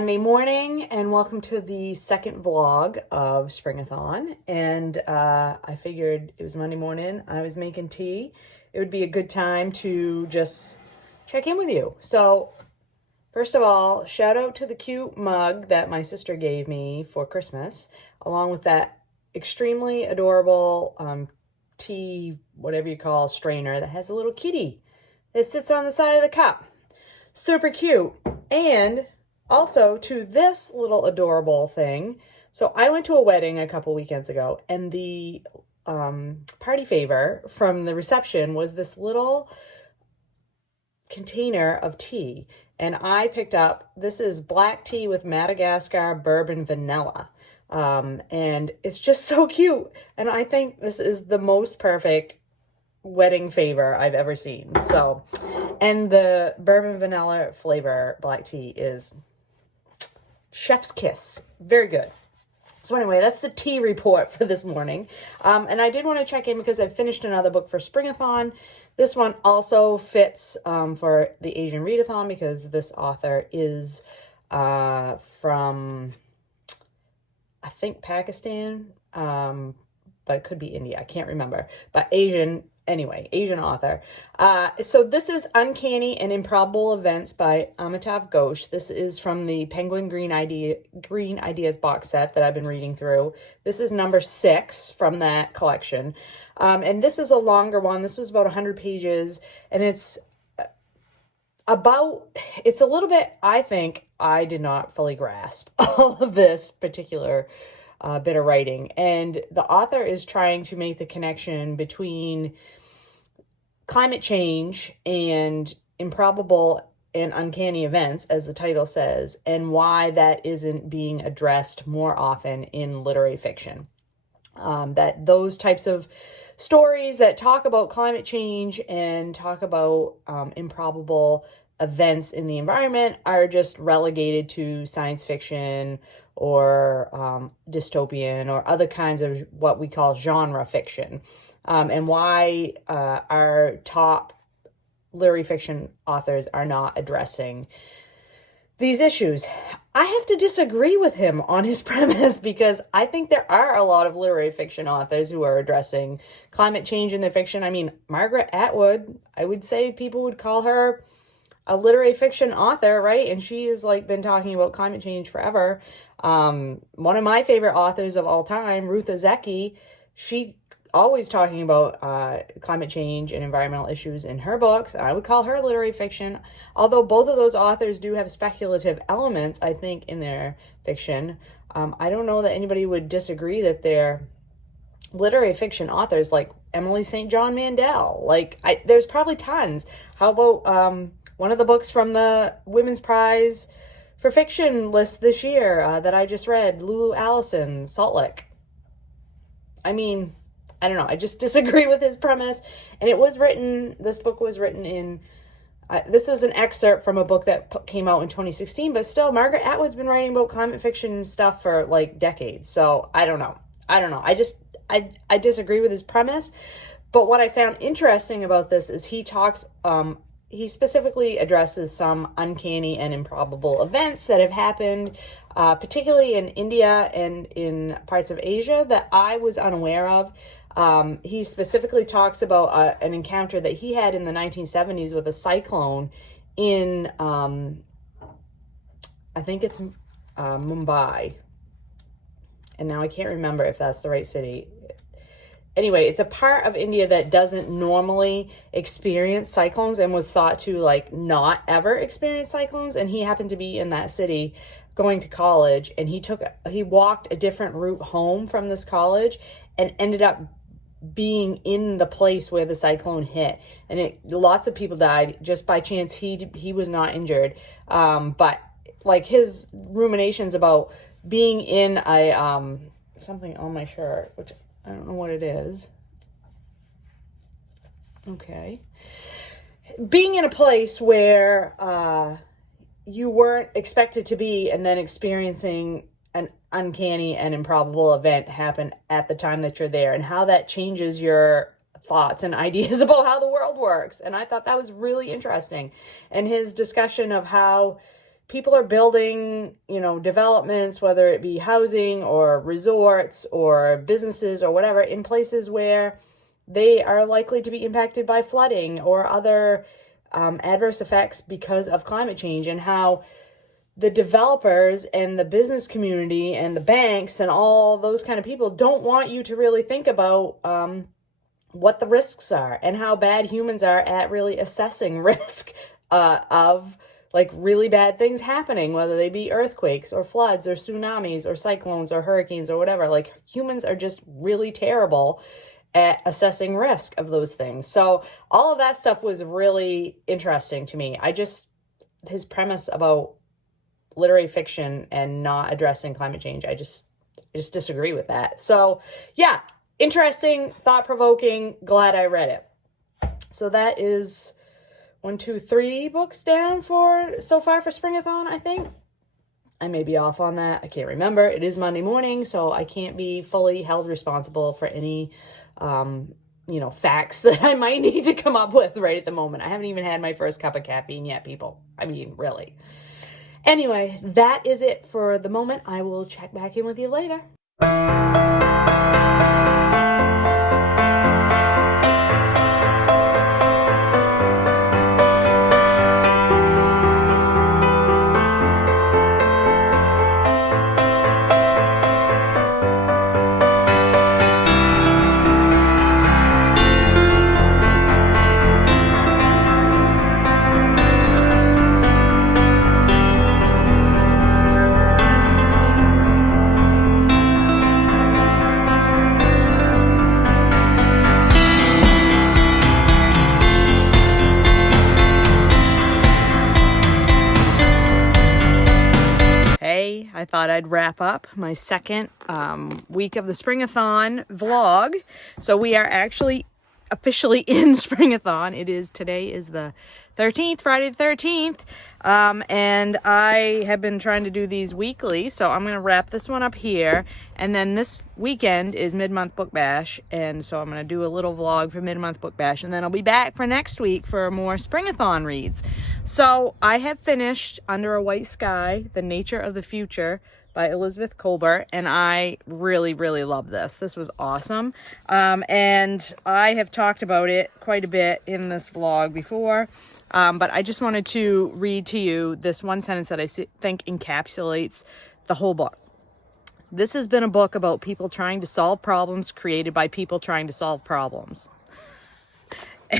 Monday morning, and welcome to the second vlog of Springathon. And I figured it was Monday morning, I was making tea. It would be a good time to just check in with you. So first of all, shout out to the cute mug that my sister gave me for Christmas, along with that extremely adorable tea, whatever you call, strainer that has a little kitty that sits on the side of the cup. Super cute. And also to this little adorable thing. So I went to a wedding a couple weekends ago, and the party favor from the reception was this little container of tea. And I picked up, this is black tea with Madagascar bourbon vanilla. And it's just so cute. And I think this is the most perfect wedding favor I've ever seen. So, and the bourbon vanilla flavor black tea is chef's kiss. Very good. So anyway, that's the tea report for this morning. And I did want to check in because I finished another book for Springathon. This one also fits for the Asian Readathon because this author is from, I think, Pakistan, but it could be India. I can't remember. But Asian author. So this is Uncanny and Improbable Events by Amitav Ghosh. This is from the Penguin Green Ideas box set that I've been reading through. This is number 6 from that collection. And this is a longer one. This was about 100 pages, and it's a little bit, I think, I did not fully grasp all of this particular bit of writing. And the author is trying to make the connection between climate change and improbable and uncanny events, as the title says, and why that isn't being addressed more often in literary fiction. That those types of stories that talk about climate change and talk about improbable events in the environment are just relegated to science fiction or dystopian or other kinds of what we call genre fiction. And why our top literary fiction authors are not addressing these issues. I have to disagree with him on his premise because I think there are a lot of literary fiction authors who are addressing climate change in their fiction. I mean, Margaret Atwood, I would say people would call her a literary fiction author, right? And she has been talking about climate change forever. One of my favorite authors of all time, Ruth Ozeki, she always talking about climate change and environmental issues in her books. I would call her literary fiction, although both of those authors do have speculative elements, I think, in their fiction. I don't know that anybody would disagree that they're literary fiction authors, like Emily St. John Mandel. There's probably tons. How about one of the books from the Women's Prize for Fiction list this year that I just read, Lulu Allison, Salt Lick. I mean, I don't know. I just disagree with his premise. And this book was written in, this was an excerpt from a book that came out in 2016, but still, Margaret Atwood's been writing about climate fiction stuff for decades. So I don't know. I disagree with his premise. But what I found interesting about this is he specifically addresses some uncanny and improbable events that have happened, particularly in India and in parts of Asia that I was unaware of. He specifically talks about an encounter that he had in the 1970s with a cyclone in, I think it's Mumbai. And now I can't remember if that's the right city. Anyway, it's a part of India that doesn't normally experience cyclones and was thought to not ever experience cyclones. And he happened to be in that city going to college, and he walked a different route home from this college and ended up being in the place where the cyclone hit. And lots of people died just by chance. He was not injured. But his ruminations about being in a, something on my shirt, which I don't know what it is. Okay. Being in a place where you weren't expected to be and then experiencing an uncanny and improbable event happen at the time that you're there, and how that changes your thoughts and ideas about how the world works. And I thought that was really interesting. And his discussion of how people are building, developments, whether it be housing or resorts or businesses or whatever, in places where they are likely to be impacted by flooding or other adverse effects because of climate change, and how the developers and the business community and the banks and all those kind of people don't want you to really think about what the risks are and how bad humans are at really assessing risk of like really bad things happening, whether they be earthquakes or floods or tsunamis or cyclones or hurricanes or whatever. Like, humans are just really terrible at assessing risk of those things. So all of that stuff was really interesting to me. His premise about literary fiction and not addressing climate change, I just disagree with that. So yeah, interesting, thought-provoking, glad I read it. So that is 1, 2, 3 books down so far for Springathon, I think. I may be off on that. I can't remember. It is Monday morning, so I can't be fully held responsible for any facts that I might need to come up with right at the moment. I haven't even had my first cup of caffeine yet, people. I mean, really. Anyway, that is it for the moment. I will check back in with you later. I thought I'd wrap up my second week of the Springathon vlog. So we are actually officially in Springathon. Today is the 13th, Friday the 13th. And I have been trying to do these weekly, so I'm going to wrap this one up here. And then this weekend is Mid-Month Book Bash, and so I'm going to do a little vlog for Mid-Month Book Bash, and then I'll be back for next week for more Springathon reads. So I have finished Under a White Sky, The Nature of the Future by Elizabeth Kolbert, and I really, really love this. This was awesome. And I have talked about it quite a bit in this vlog before, but I just wanted to read to you this one sentence that I think encapsulates the whole book. This has been a book about people trying to solve problems created by people trying to solve problems.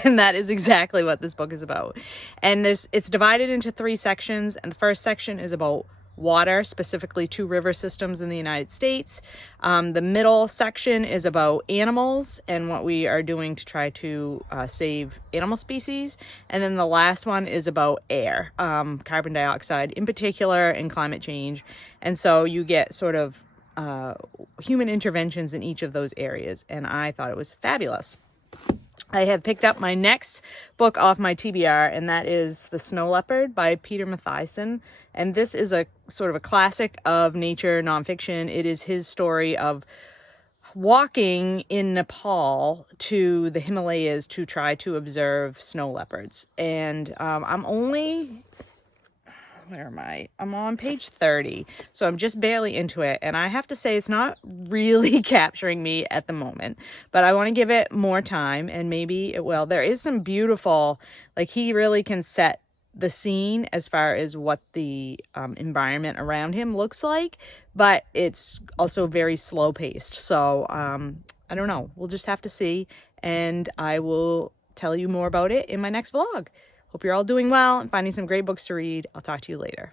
And that is exactly what this book is about. And it's divided into 3 sections, and the first section is about water, specifically 2 river systems in the United States. The middle section is about animals and what we are doing to try to save animal species. And then the last one is about air, carbon dioxide in particular, and climate change. And so you get sort of human interventions in each of those areas. And I thought it was fabulous. I have picked up my next book off my TBR, and that is The Snow Leopard by Peter Matthieson. And this is a sort of a classic of nature nonfiction. It is his story of walking in Nepal to the Himalayas to try to observe snow leopards. And I'm on page 30, so I'm just barely into it, and I have to say it's not really capturing me at the moment, but I want to give it more time, and maybe it will. There is some beautiful, like, he really can set the scene as far as what the environment around him looks like, but it's also very slow paced. So I don't know, we'll just have to see, and I will tell you more about it in my next vlog. Hope you're all doing well and finding some great books to read. I'll talk to you later.